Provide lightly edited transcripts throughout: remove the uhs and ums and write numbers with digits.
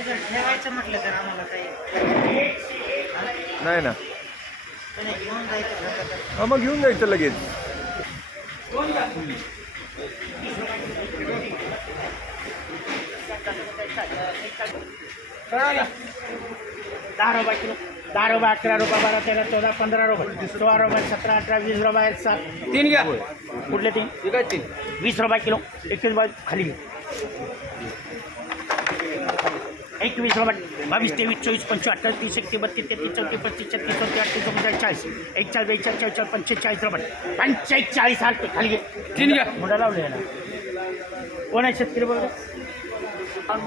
ते जर ठेवायचं म्हटलं तर आम्हाला काही नाही ना. नाही, घेऊन जायचं झालं तर. हा मग घेऊन जायचं लगेच. दहा रुपये किलो, 10 रुपये, 11 रुपये, 12, 13, 14, 15 रुपये, 16 रुपये, 17, 18, 20 रुपये, 7. तीन घ्या. कुठले तीन? 20 रुपये किलो, 21 रुपये खाली घे. 21 रुपये, 22, 23, 24, 25, 28, 30, 31, 32, 33, 34, 35, 36, 37, 38, 39, 40, 41, 42, 43, 45 रुपये, 45 सारखे खाली घे. तीन घ्या. मुडा लावले ना. कोण आहे शेतकरी बघा? 55,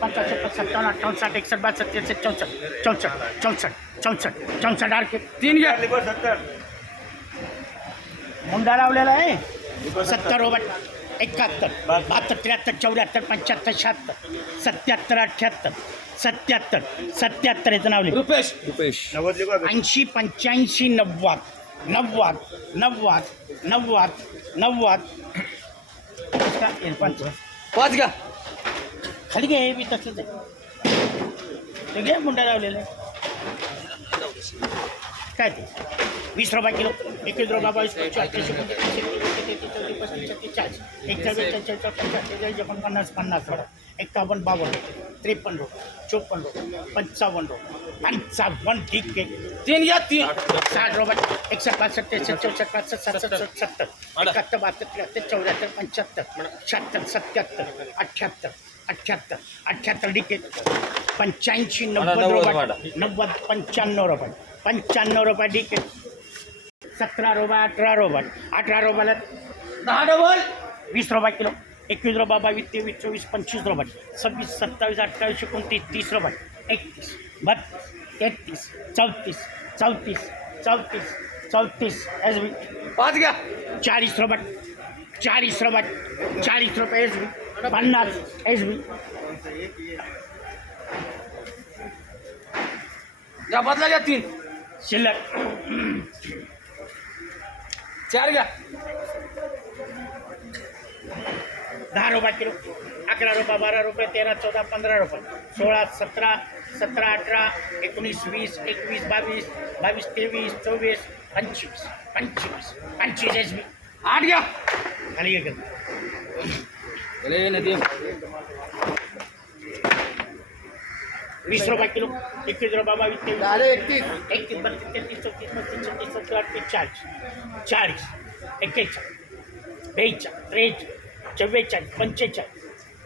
57, 58, 60, 61, 62, 63, 64, 64, 64, 64 आरके. तीन घ्या. मुंडा लावलेला आहे 70 रुपये, 71, 72, 73, 74, 75, 76, 77, 78, 77, 77 याचं नाव लिह. रुपेश 80, 85, 90, 90, 90, 90, 90. पाच घ्या. खाली घे. हे बी तसंच आहे. ते घे मुंडा लावलेला आहे. काय ते 20 रुपये किलो, 21 रुपये, 22, 25, 28, 39, 40, 50, 51, 52, 53, 54, 55, ठीक आहे. तीन घ्या. 60 रुपये, 61, 62, 63, 64, 65, 67, 70, 71, 72, 73, 74, 75, 76, 77, 78, 78, 78 ठीक आहे. 85, 90 रुपये, 90, 95 रुपये, 95 रुपये ठीक आहे. 17 रुपये, 18 रुपये, 18 रुपयाला 10 डबल, 20 रुपये किलो, 21 रुपये, 22, 23, 24, 25 रुपये, 26, 27, 28, 29, 30 रुपये, 31, 32, 33, 34, 34, 34 एस बी. पाच घ्या. 40 रुपये, 40 रुपये, 40 रुपये एस बी. 50 एस बी. या बदला घ्या. तीन शिल्लक 4 घ्या. 10 रुपये किलो, 11 रुपये, 12 रुपये, 13, 14, 15 रुपये, 16, 17, 17, 18, 19, 20, 21, 22, 22, 23, 24, 25, 25, 25 एस बी. 8 घ्या. खाली घे. 20 रुपये किलो, 21 रुपये, 22, 23, 31, 32, 33, 34, 35, 36, 37, 38, 40, 41, 42, 43, 44,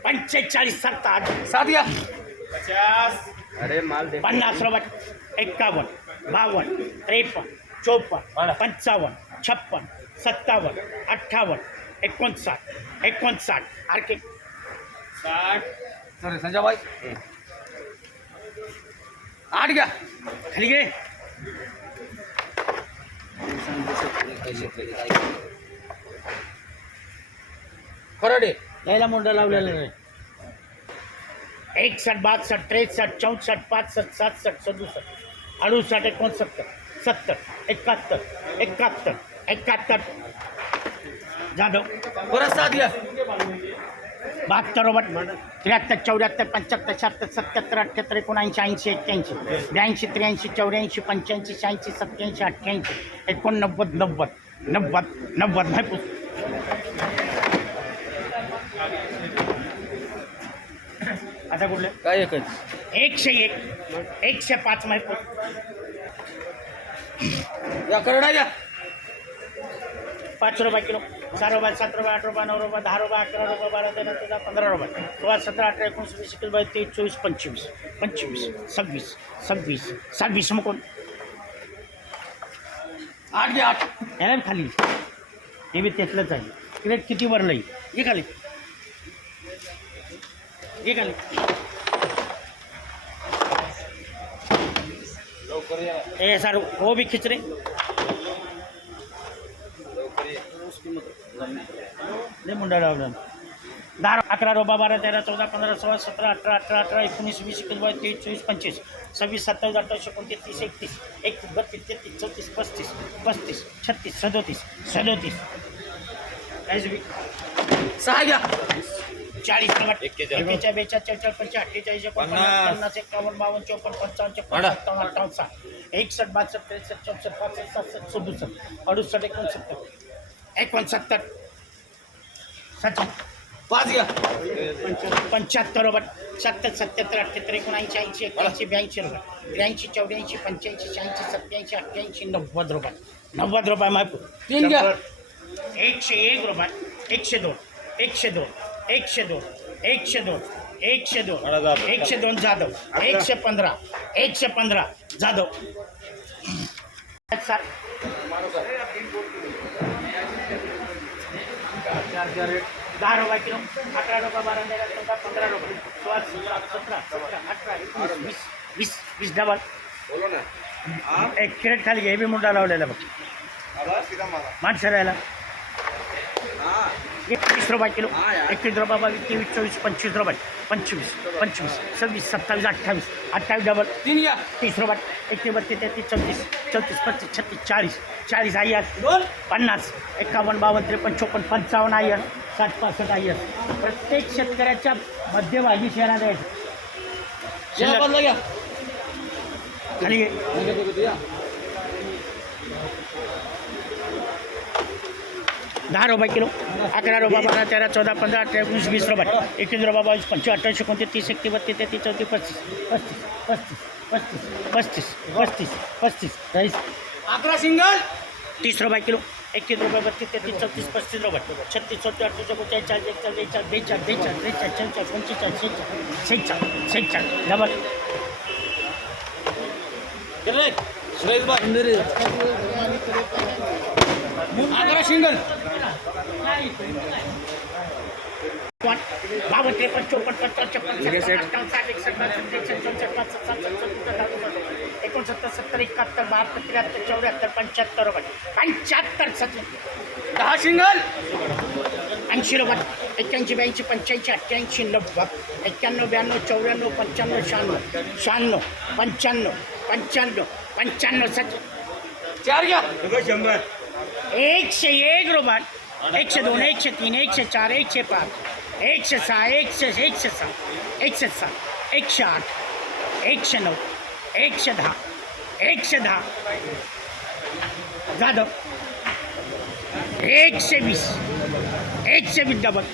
45, 45, 7 घ्या. 50 रुपये, 51, 52, 53, 54, 55, 56, 57, 58, 59, 59 आरके. 60. संजय भाई 8 घ्या. खाली घे. खराडे यायला मुंडा लावलेला नाही. 61, 62, 63, 64, 65, 67, 67, 68, 69, 70, 71, 71, 71 जाधव. परत 7 घ्या. 72 रुपये, 73, 74, 75, 76, 77, 78, 79, 80, 81, 82, 83, 84, 85, 86, 87, 88, 89, 90, 90, 90 नाही पुस. आता कुठले? काय एकच 101, 105 माहिती पुस. या करडा घ्या. 5 रुपये किलो, 6 रुपये, 7 रुपये, 8 रुपये, 9 रुपये, 10 रुपये, 11 रुपये, 12, 13, 14, 15 रुपये, 16, 17, 18, 19, 20, 21, 22, 23, 24, 25, 26, 26, 26 मग कोण? 8 घ्या. 8 याला खाली. हे बी त्यातलंच आहे. क्रेट किती भरलं आहे? हे खाली. हे खाली. हे सर वो भी खींच रहे. लय मुंडा लावला. 10, 11 रुपये, 12, 13, 14, 15, 16, 17, 18, 18, 19, 20, 21, 22, 23, 24, 25, 26, 27, 28, 29, 30, 31, 32, 33, 34, 35, 35, 36, 37, 37 एस बी. 6 घ्या. 40 रुपये एक्केचाळीस. 41 42 44 45 48 49 50 51 52 54 55 56 57 58 61 62 63 64 65 67 68 69 70 पाच घ्या 75 रुपये 70 77 78 79 80 81 82 रुपये 83 84 85 86 87 88 90 रुपये 90 रुपये मायपूर तीन घ्या 101 रुपये 102 102 102 102 102 102 जाधव 115 115 जाधव 10 रुपये किलो 11 रुपये 12 13 15 रुपये 16 17 18 19 20 20 डबल एक कॅरेट खाली घे बी मुंडा लावलेला बघ माणसं राहायला 21 रुपये किलो 21 रुपये 22 23 24 25 रुपये 25 25 26 27 28 28 डबल तीन घ्या 30 रुपये 31 32 33 34 35 36 40 40 आई 50 51 52 53 54 55 आई 60 65 आई प्रत्येक शेतकऱ्याच्या मध्यभागी शेणा द्यायचं या बदला घ्या खाली घे 10 रुपये किलो 11 रुपये 12 13 14 15 18 19 20 रुपये 21 रुपये 22 25 28 29 30 31 32 33 34 35 35 35 30 अकरा सिंगल 30 रुपये किलो 21 रुपये 32 33 34 35 रुपये 36 37 38 39 40 41 डबल सुरेश भाई अकरा सिंगल 52 53 54 55 56 57 70 71 71 72 73 74 रुपये 75 70 दहा सिंगल 80 रुपये 81 82 85 88 90 91 92 94 95 96 96 95 70 चार घ्या 101 रुपये 102 103 104 105 106 107 107 108 109 110 110 जाधव 120 डबल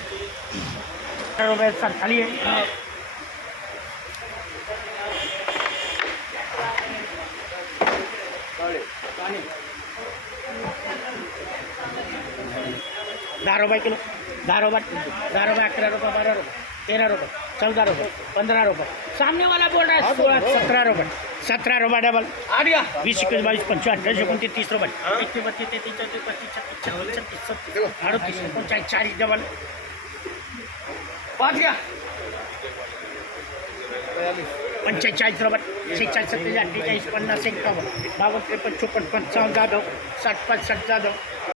रुपये सर खाली आहे 10 रुपये किलो 10 रुपये 11 रुपये 12 रुपये 13 रुपये 14 रुपये 15 रुपये सामने वाला बोल रहा है 16 17 रुपये 17 रुपये डबल आठ घ्या 20 21 22 25 28 29 30 रुपये 31 32 33 34 35 36 37 38 39 40 डबल पाच घ्या 45 रुपये 46 47 48 50 51 52 53 54 55 जाधव 60 65 जाधव